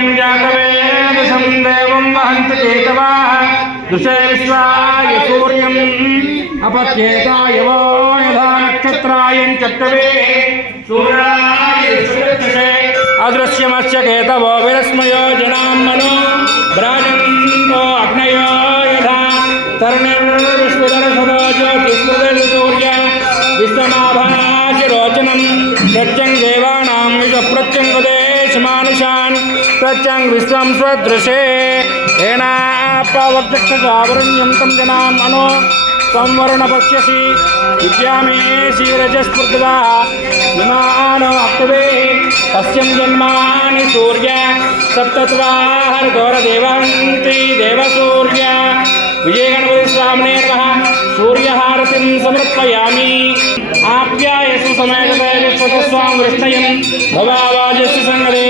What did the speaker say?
सूर्यं जातवेदसं देवं वहन्ति केतवाः दृशे विश्वाय सूर्यम् अपत्येताय वो यथा नक्षत्रायं चक्रवे सूर्याय सुदृशे अदृश्यमस्य केतवो विरस्मयो जनां मनो भ्राजन्तो अग्नयो यथा तरणिर्विश्वदर्शनो ज्योतिष्मृतिर्सूर्य विश्वनाभाशिरोचनं प्रत्यं देवानां विश्वप्रत्यङ्गदेशमानुषान् प्रत्यं विश्वं स्वदृशे येनाप्रावक्षसावरण्यं तं जनां मनो संवरणपश्यसि विद्यामेषि रजस्पृद्वा विमानो अक्तवे तस्यं जन्मानि सूर्य सप्तत्वाहर्घोरदेवन्ति देवसूर्य विजयगणपतिस्वामिने नमः सूर्यहारतिं समर्पयामि आप्यायसु समेतते विश्वतस्वां वृष्णयन् भवावाजस्य सङ्गते